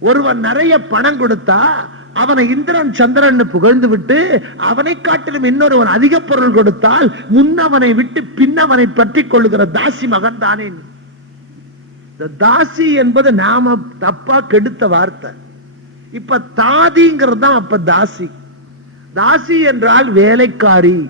ஒருவன் நிறைய பணம் கொடுத்தா அவனை இந்திரன் சந்திரன் புகழ்ந்து விட்டு அவனை காட்டிலும் இன்னொருவன் அதிக பொருள் கொடுத்தால் முன்னவனை விட்டு பின்னவனை பற்றி கொள்ளுகிற தாசி மகன் தானே இந்த தாசி என்பது நாம தப்பா கெடுத்த வார்த்தை. இப்ப தாதிங்கிறது தான் அப்ப தாசி. தாசி என்றால் வேலைக்காரி.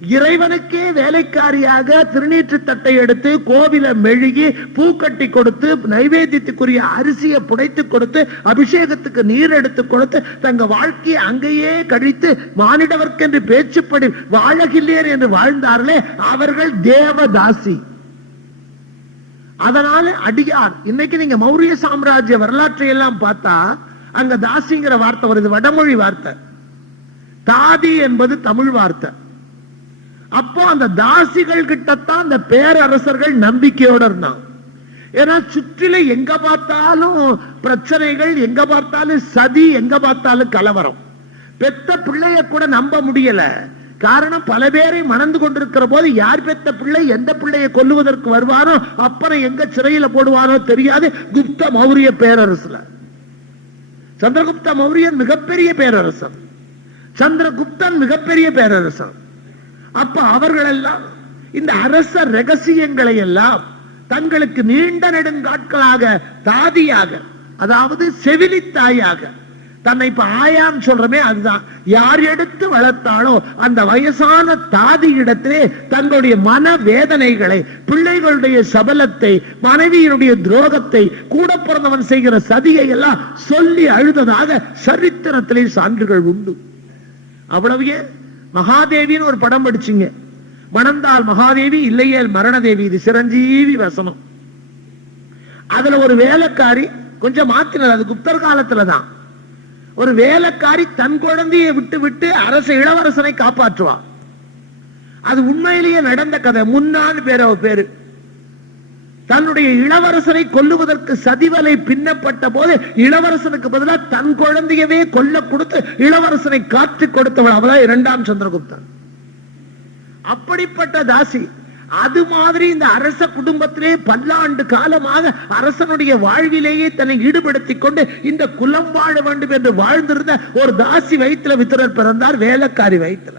இறைவனுக்கே வேலைக்காரியாக திருநீற்று தட்டை எடுத்து கோவில மெழுகி பூக்கட்டி கொடுத்து நைவேத்தியத்துக்குரிய அரிசியை புடைத்து கொடுத்து அபிஷேகத்துக்கு நீர் எடுத்து கொடுத்து தங்க வாழ்க்கையை அங்கேயே கழித்து மானிடவர்க்கென்று பேச்சுப்படி வாழகில்லையர் என்று வாழ்ந்தார்களே அவர்கள் தேவதாசி. அதனால அடியார் இன்னைக்கு நீங்க மௌரிய சாம்ராஜ்ய வரலாற்றை எல்லாம் பார்த்தா அங்க தாசிங்கிற வார்த்தை வருது வடமொழி வார்த்தை. தாதி என்பது தமிழ் வார்த்தை. அப்போ அந்த தாசிகள் கிட்டத்தான் அந்த பேரரசர்கள் நம்பிக்கையோட இருந்தாங்க. ஏன்னா சுற்றில எங்க பார்த்தாலும் பிரச்சனைகள் எங்க பார்த்தாலும் சதி எங்க பார்த்தாலும் கலவரம். பெத்த பிள்ளைய கூட நம்ப முடியல. காரணம் பல பேரை மணந்து கொண்டிருக்கிற போது யார் பெத்த பிள்ளை எந்த பிள்ளையை கொல்லுவதற்கு வருவானோ அப்புறம் எங்க சிறையில போடுவானோ தெரியாது குப்த மௌரிய பேரரசுல. சந்திரகுப்த மௌரியன் மிகப்பெரிய பேரரசன் சந்திரகுப்தன் மிகப்பெரிய பேரரசன் அப்ப அவர்கள் எல்லாம் இந்த அரச ரகசியங்களை எல்லாம் தங்களுக்கு நீண்ட நெடுங்காட்களாக தாதியாக அதாவது செவிலி தாயாக தன்னை இப்ப ஆயான்னு சொல்றமே அதுதான் யார் எடுத்து வளர்த்தாலோ அந்த வயசான தாதி இடத்திலே தங்களுடைய மன வேதனைகளை பிள்ளைகளுடைய சபலத்தை மனைவியினுடைய துரோகத்தை கூட பிறந்தவன் செய்கிற சதியை எல்லாம் சொல்லி அழுததாக சரித்திரத்திலே சான்றுகள் உண்டு. அவ்வளவு ஏன்? மகாதேவின்னு ஒரு படம் படிச்சிங்க. மணந்தால் மகாதேவி இல்லையேல் மரணதேவி இது சிரஞ்சீவி வசனம். அதுல ஒரு வேலைக்காரி கொஞ்சம் மாத்தினர் அது குப்தர் காலத்துலதான் ஒரு வேலைக்காரி தன் குழந்தையை விட்டு விட்டு அரச இளவரசனை காப்பாற்றுவா அது உண்மையிலேயே நடந்த கதை. முன்னான்னு பேர் அவ பேரு. தன்னுடைய இளவரசனை கொல்லுவதற்கு சதிவலை பின்னப்பட்ட போது இளவரசனுக்கு பதிலாக தன் குழந்தையவே கொல்ல கொடுத்து இளவரசனை காத்து கொடுத்தவள் அவதான் இரண்டாம் சந்திரகுப்தன். அப்படிப்பட்ட தாசி அது மாதிரி இந்த அரச குடும்பத்திலே பல்லாண்டு காலமாக அரசனுடைய வாழ்விலேயே தன்னை ஈடுபடுத்திக் கொண்டு இந்த குலம் வாழ வேண்டும் என்று வாழ்ந்திருந்த ஒரு தாசி வயிற்றுல வித்திரர் பிறந்தார் வேலைக்காரி வயிற்றுல.